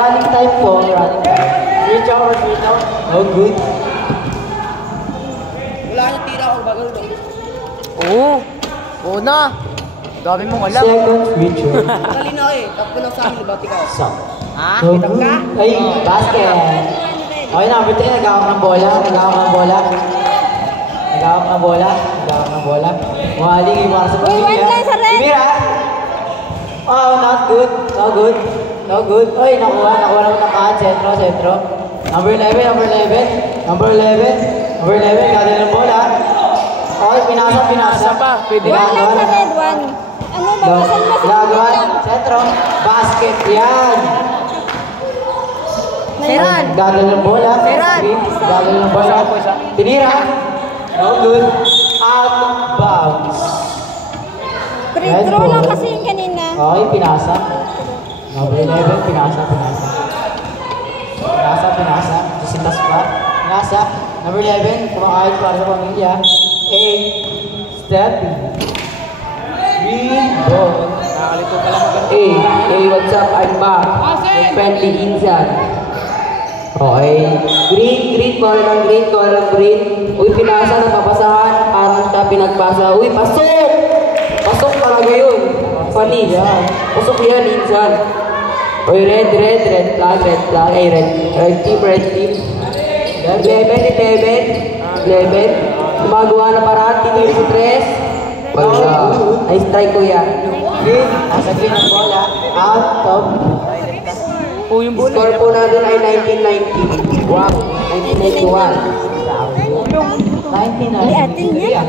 running time po. Running time. Switch out. Oh, good. Wala na tira ako bagal doon. Oo. Oo na. Dami mong alam. Second switch out. Dali na eh. Tapos lang sa amin, ba't ikaw? Stop. Ha? Oh, good. Ay, basket. Okay, number 3. Nag-awak ng bola. Mahaling yung para sa pamilya. Uy, one lang sa red. Mira. Oh, not good. Uy, nakuha naman ng kaan. Sentro. Number 11. Gagawin ng bola. Okay, pinasa. Pwede One lang sa red, one. Ano, babasan mo sa Gagawa. Sentro. Basket yan. Seran. Gagawin ng bola. Seran. Gagawin ng bola. Tinira. No good. Out of bounds. Free throw lang kasi yung kanina. Okay, pinasa. Number 11, pinasa. Sisintas pa. Pinasa. Number 11, kumakain para sa pamilya. Step. Green ball. Nakakalito ka lang maganda. Hey, what's up? I'm back. With friendly Insan. Okay. Green. Uy, pinasa na papasahan. Parang siya pinagpasa. Uy, pasok! Pasok talaga yun. Panis. Pasok yan, Insan. Uy, red flag. Ay, red team. 11. Gumagawa na paraan. Tingin si Tres. Ay, strike ko yan. Green. Nasa green ang bola. Out of. yung bola. Score po natin ay 1990. Wow, 1991. 19 na. Ay, atin yan.